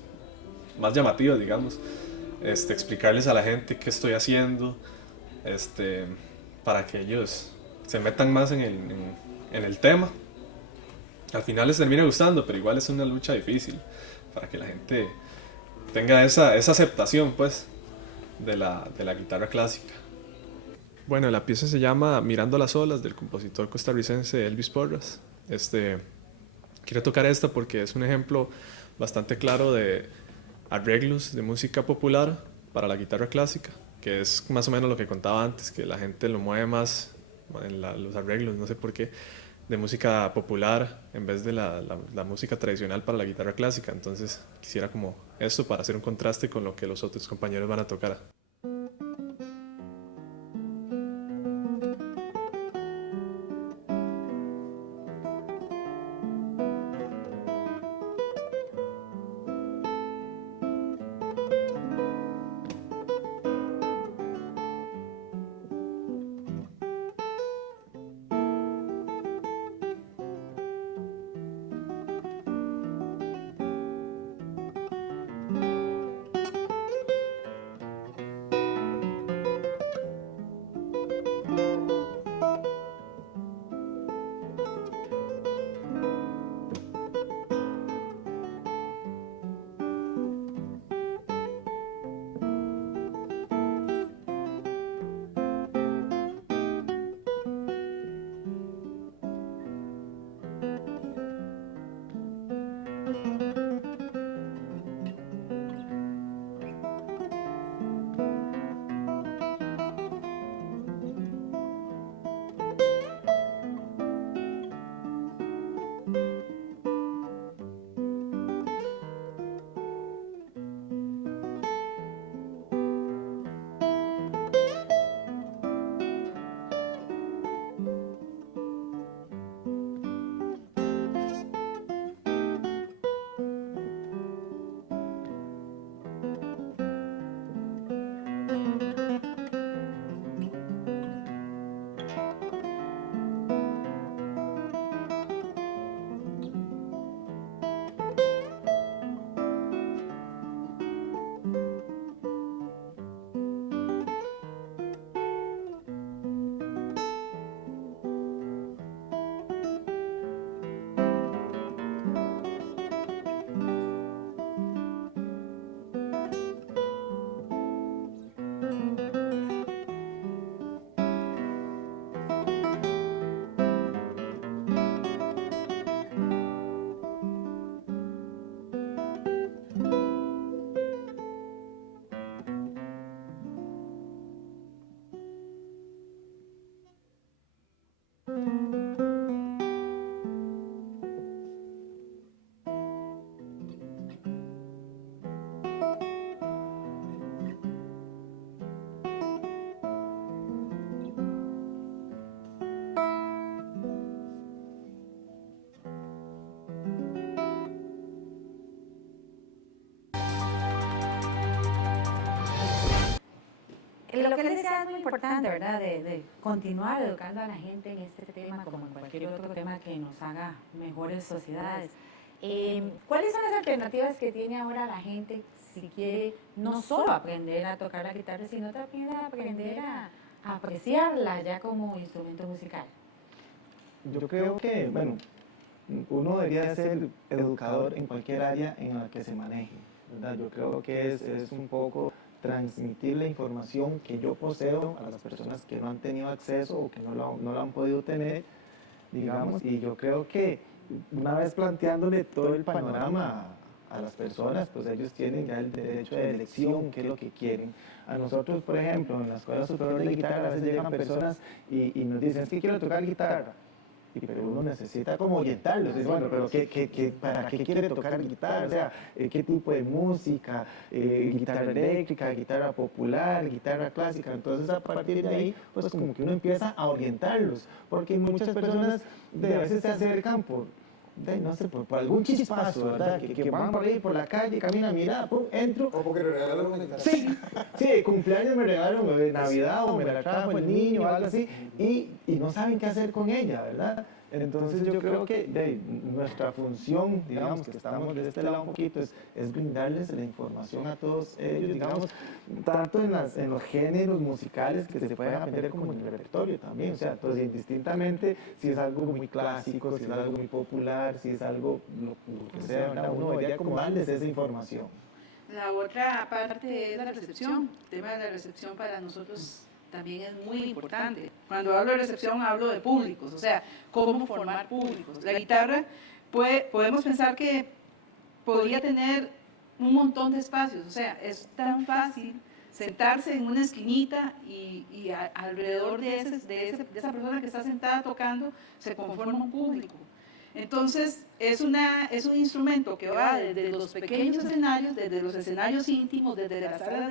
más llamativas, digamos, explicarles a la gente qué estoy haciendo, para que ellos se metan más en el tema. Al final les termina gustando, pero igual es una lucha difícil para que la gente tenga esa aceptación, pues, de la guitarra clásica. Bueno, la pieza se llama Mirando las olas, del compositor costarricense Elvis Porras. Quiero tocar esta porque es un ejemplo bastante claro de arreglos de música popular para la guitarra clásica, que es más o menos lo que contaba antes, que la gente lo mueve más en los arreglos, no sé por qué, de música popular en vez de la música tradicional para la guitarra clásica. Entonces quisiera como esto para hacer un contraste con lo que los otros compañeros van a tocar. Lo que les decía es muy importante, ¿verdad? De continuar educando a la gente en este tema, como en cualquier otro tema que nos haga mejores sociedades. ¿Cuáles son las alternativas que tiene ahora la gente si quiere no solo aprender a tocar la guitarra, sino también aprender apreciarla ya como instrumento musical? Yo creo que, bueno, uno debería ser educador en cualquier área en la que se maneje, ¿verdad? Yo creo que es un poco transmitir la información que yo poseo a las personas que no han tenido acceso o que no la han podido tener, digamos, y yo creo que una vez planteándole todo el panorama a las personas, pues ellos tienen ya el derecho de elección, qué es lo que quieren. A nosotros, por ejemplo, en la Escuela Superior de Guitarra, a veces llegan personas y nos dicen, es que quiero tocar guitarra. Pero uno necesita como orientarlos, es bueno, pero ¿para qué quiere tocar guitarra? O sea, ¿qué tipo de música? Guitarra eléctrica, guitarra popular, guitarra clásica. Entonces, a partir de ahí, pues como que uno empieza a orientarlos, porque muchas personas a veces se acercan no sé, por algún chispazo, ¿verdad? Que van por ahí por la calle, caminan, mira, pum, entro. O porque le regalaron una guitarra. Sí, cumpleaños me regalaron, de Navidad o me la trajo el niño o algo así, y no saben qué hacer con ella, ¿verdad? Entonces yo creo que nuestra función, digamos, que estamos de este lado un poquito, es brindarles la información a todos ellos, digamos, tanto en los géneros musicales que se pueden aprender como en el repertorio también, o sea, entonces indistintamente si es algo muy clásico, si es algo muy popular, si es algo lo que sea, ¿verdad? Uno debería como darles esa información. La otra parte es la recepción. El tema de la recepción para nosotros también es muy importante. Cuando hablo de recepción hablo de públicos, o sea, cómo formar públicos. La guitarra, podemos pensar que podría tener un montón de espacios, o sea, es tan fácil sentarse en una esquinita y alrededor de esa persona que está sentada tocando se conforma un público. Entonces, es un instrumento que va desde los pequeños escenarios, desde los escenarios íntimos, desde las salas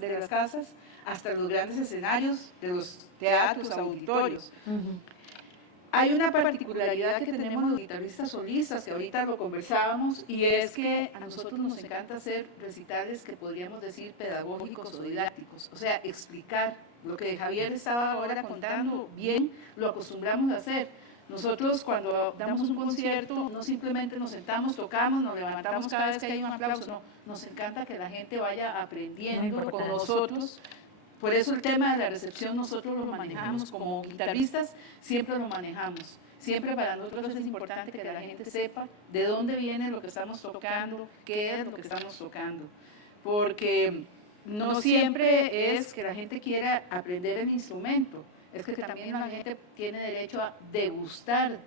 de las casas, hasta los grandes escenarios de los teatros, auditorios. Hay una particularidad que tenemos los guitarristas solistas, que ahorita lo conversábamos, y es que a nosotros nos encanta hacer recitales que podríamos decir pedagógicos o didácticos, o sea, explicar lo que Javier estaba ahora contando bien, lo acostumbramos a hacer. Nosotros cuando damos un concierto no simplemente nos sentamos, tocamos, nos levantamos cada vez que hay un aplauso, no, nos encanta que la gente vaya aprendiendo con nosotros. Por eso el tema de la recepción nosotros lo manejamos como guitarristas, siempre lo manejamos. Siempre para nosotros es importante que la gente sepa de dónde viene lo que estamos tocando, qué es lo que estamos tocando. Porque no siempre es que la gente quiera aprender el instrumento, es que también la gente tiene derecho a degustar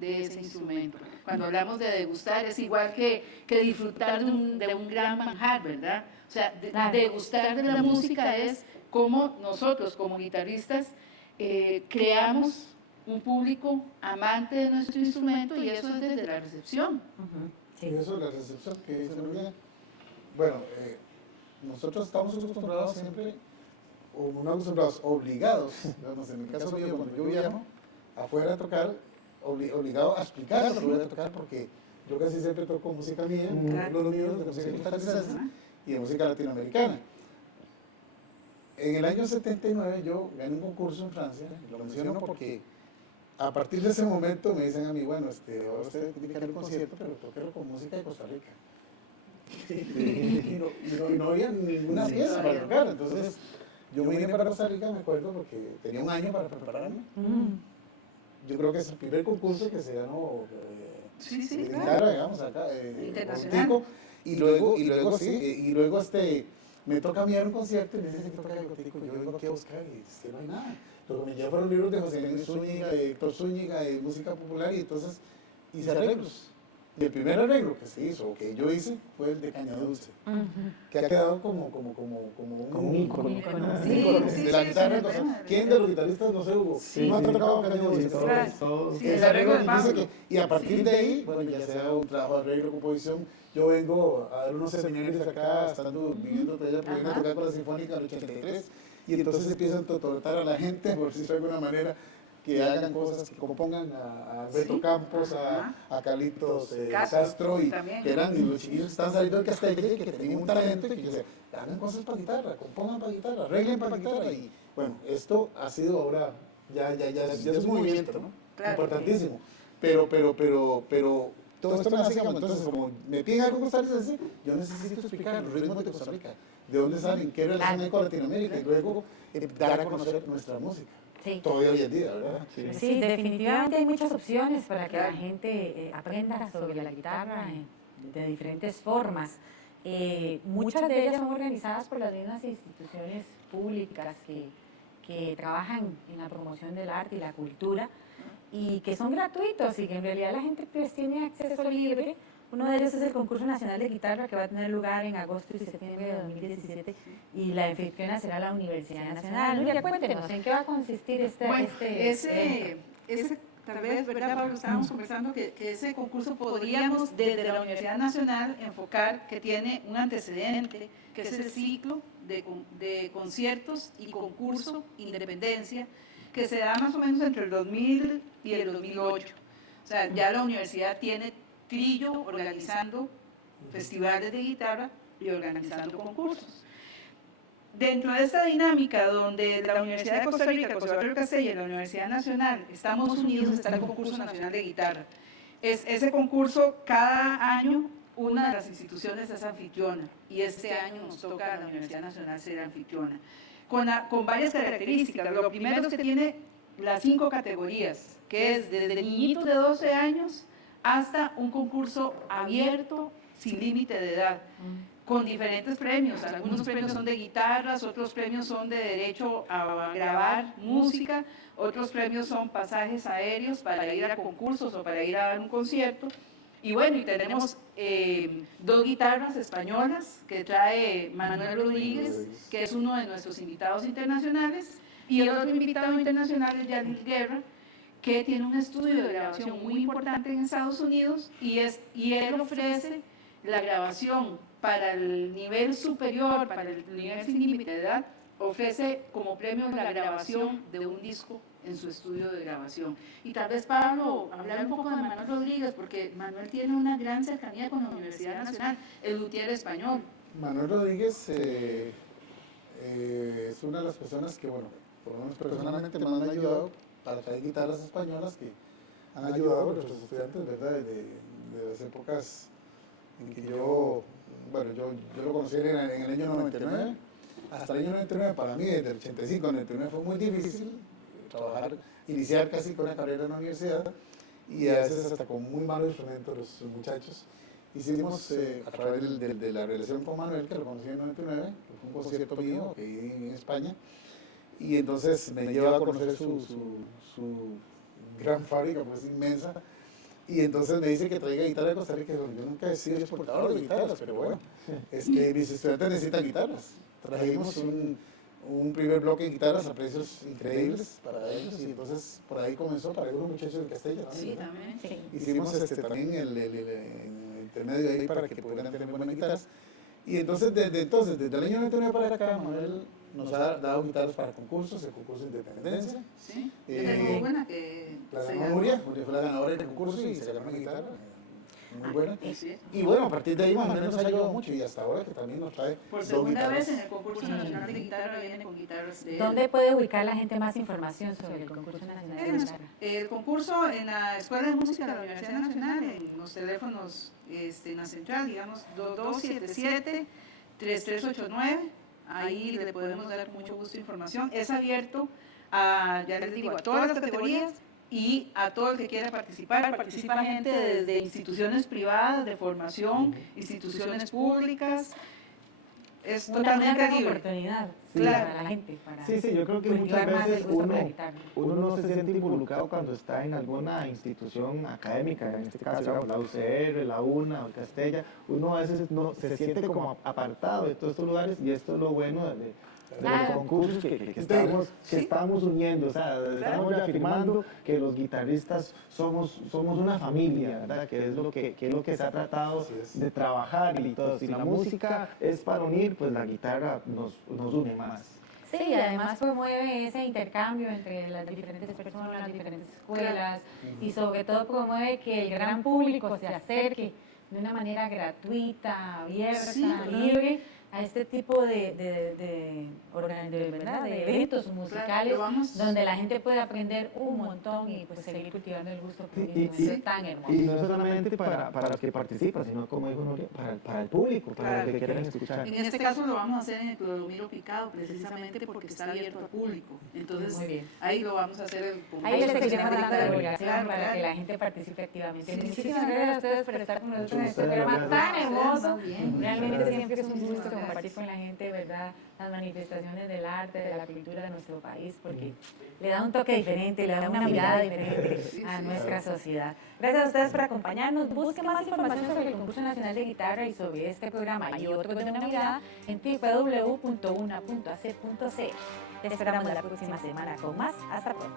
de ese instrumento. Cuando hablamos de degustar es igual que disfrutar de un gran manjar, ¿verdad? O sea, degustar de la música es como nosotros, como guitarristas, creamos un público amante de nuestro instrumento y eso es desde la recepción. Y eso es la recepción que dice María. Bueno, nosotros estamos acostumbrados siempre, o no acostumbrados, obligados, digamos, en el caso mío, cuando yo viajo afuera a tocar, obligado a explicar lo que voy a tocar, porque yo casi siempre toco música mía, los míos de música costarricense y de música latinoamericana. En el año 79 yo gané un concurso en Francia, lo menciono porque a partir de ese momento me dicen a mí, bueno, ahora usted tiene que dar un concierto, pero tóquelo con música de Costa Rica. Y no había ninguna pieza para tocar, entonces yo me vine para Costa Rica, me acuerdo, porque tenía un año para prepararme. Yo creo que es el primer concurso que se ganó de guitarra, digamos, acá, internacional. Y luego me toca a mí dar un concierto y me dicen que toca el gotico, yo vengo aquí a buscar y es que no hay nada. Lo que me lleva fueron libros de José Luis Zúñiga, de Héctor Zúñiga, de música popular, y entonces hice arreglos. Y el primer arreglo que se hizo, o que yo hice, fue el de Caña Dulce, que ha quedado como un ícono de la guitarra. Entonces, ¿quién de los guitarristas no se hubo? No ha tocado Caña Dulce. El arreglo dice que, y a partir de ahí, bueno, ya sea un trabajo de arreglo, composición, yo vengo a dar unos seminarios acá, estando viviendo allá, porque vengo a tocar con la Sinfónica del 83, y entonces empiezan a tototar a la gente, por decirlo de alguna manera, que hagan cosas, que compongan a Beto Campos, a Carlitos Castro, y que eran, y los chiquillos que estaban saliendo del Castelli, que tenían un talento, y que decían, hagan cosas para guitarra, compongan para guitarra, arreglen para guitarra, y bueno, esto ha sido ahora, ya es un movimiento, ¿no? Claro, importantísimo, pero todo esto me hace, digamos, entonces, como me piden algo costarricense, yo necesito explicar los ritmos de Costa Rica, de dónde salen, qué relación hay con Latinoamérica, y luego dar a conocer nuestra música. Sí. Todavía hoy en día, ¿verdad? Sí, definitivamente hay muchas opciones para que la gente aprenda sobre la guitarra de diferentes formas. Muchas de ellas son organizadas por las mismas instituciones públicas que trabajan en la promoción del arte y la cultura y que son gratuitos y que en realidad la gente pues tiene acceso libre. Uno de ellos es el Concurso Nacional de Guitarra, que va a tener lugar en agosto y septiembre de 2017, y la anfitriona será la Universidad Nacional. Nuria, cuéntenos, ¿en qué va a consistir este ese tal vez, ¿verdad, Pablo? Estábamos conversando que ese concurso podríamos desde la Universidad Nacional enfocar que tiene un antecedente, que es el ciclo de conciertos y concurso Independencia, que se da más o menos entre el 2000 y el 2008. O sea, ya la universidad tiene Trillo organizando festivales de guitarra y organizando concursos. Dentro de esta dinámica donde la Universidad de Costa Rica, Conservatorio Castella y la Universidad Nacional estamos unidos, está el Concurso Nacional de Guitarra. Ese concurso, cada año, una de las instituciones es anfitriona, y este año nos toca a la Universidad Nacional ser anfitriona, con varias características. Lo primero es que tiene las 5 categorías, que es desde niñitos de 12 años hasta un concurso abierto, sin límite de edad, con diferentes premios. Algunos premios son de guitarras, otros premios son de derecho a grabar música, otros premios son pasajes aéreos para ir a concursos o para ir a dar un concierto. Y bueno, y tenemos 2 guitarras españolas que trae Manuel Rodríguez, que es uno de nuestros invitados internacionales, y el otro invitado internacional es Yanil Guerra, que tiene un estudio de grabación muy importante en Estados Unidos, y él ofrece la grabación para el nivel superior, para el nivel sin límite de edad, ofrece como premio la grabación de un disco en su estudio de grabación. Y tal vez, Pablo, hablar un poco de Manuel Rodríguez, porque Manuel tiene una gran cercanía con la Universidad Nacional, el luthier español. Manuel Rodríguez es una de las personas que, bueno, por lo menos personalmente me han ayudado para traer guitarras españolas que han ayudado a nuestros estudiantes, ¿verdad? De las épocas en que yo lo conocí en el año 99, hasta el año 99 para mí, desde el 85 al 99 fue muy difícil iniciar casi con una carrera en la universidad, y a veces hasta con muy malos instrumentos los muchachos. Hicimos a través de la relación con Manuel, que lo conocí en el 99, que fue un concierto mío que di en España, y entonces me lleva a conocer su gran fábrica, pues inmensa, y entonces me dice que traiga guitarra de Costa Rica. Yo nunca he sido exportador de guitarras, pero bueno, mis estudiantes necesitan guitarras. Trajimos un primer bloque de guitarras a precios increíbles para ellos, y entonces por ahí comenzó para algunos muchachos de Castella. Sí, también. Sí. Hicimos también el intermedio ahí para que pudieran tener buenas guitarras. Y entonces, desde el año 99 para acá, Manuel nos ha dado guitarras para concursos, el concurso de Independencia. Sí, muy buena que la ganó Nuria fue la ganadora del concurso y se ganó una guitarra muy buena. Y bueno, a partir de ahí Manuel nos ha ayudado mucho, y hasta ahora que también nos trae por segunda vez en el concurso nacional de guitarra viene con guitarras de él. ¿Dónde puede ubicar la gente más información sobre el concurso nacional de guitarra? El concurso en la Escuela de Música de la Universidad Nacional, en los teléfonos en la central, digamos 2277-3389, ahí le podemos dar con mucho gusto información. Es abierto a, ya les digo, a todas las categorías y a todo el que quiera participar. Participa gente desde instituciones privadas de formación, instituciones públicas. Es totalmente libre. Oportunidad, claro, para la gente. Sí, yo creo que muchas veces uno no se siente involucrado cuando está en alguna institución académica, en este caso la UCR, la UNA o el Castella. Uno a veces no se siente como apartado de todos estos lugares, y esto es lo bueno de los concursos que estamos uniendo, o sea, estamos reafirmando que los guitarristas somos una familia, ¿verdad? Que es lo que se ha tratado de trabajar, y todo. Si la música es para unir, pues la guitarra nos une más. Sí, y además promueve ese intercambio entre las diferentes personas, las diferentes escuelas, y sobre todo promueve que el gran público se acerque de una manera gratuita, abierta, libre, a este tipo de eventos musicales, donde la gente puede aprender un montón y pues seguir cultivando el gusto por un instrumento tan hermoso. Y no solamente para los que participan, sino como dijo Nuria, para el público, para los que quieran escuchar. En este caso lo vamos a hacer en el Clodomiro Picado, precisamente porque está abierto al público. Entonces, ahí lo vamos a hacer. Ahí les seguiremos dando la divulgación para que la gente participe activamente. Muchísimas gracias a ustedes por estar con nosotros en este programa tan hermoso. Realmente siempre es un gusto compartir con la gente, ¿verdad?, las manifestaciones del arte, de la cultura de nuestro país, porque le da un toque diferente, le da una mirada diferente a nuestra sociedad. Gracias a ustedes por acompañarnos. Busquen más información sobre el Concurso Nacional de Guitarra y sobre este programa y otros de Una Mirada en www.una.ac.cr. Te esperamos la próxima semana con más. Hasta pronto.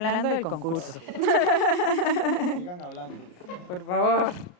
Hablando del concurso. Sigan hablando. Por favor.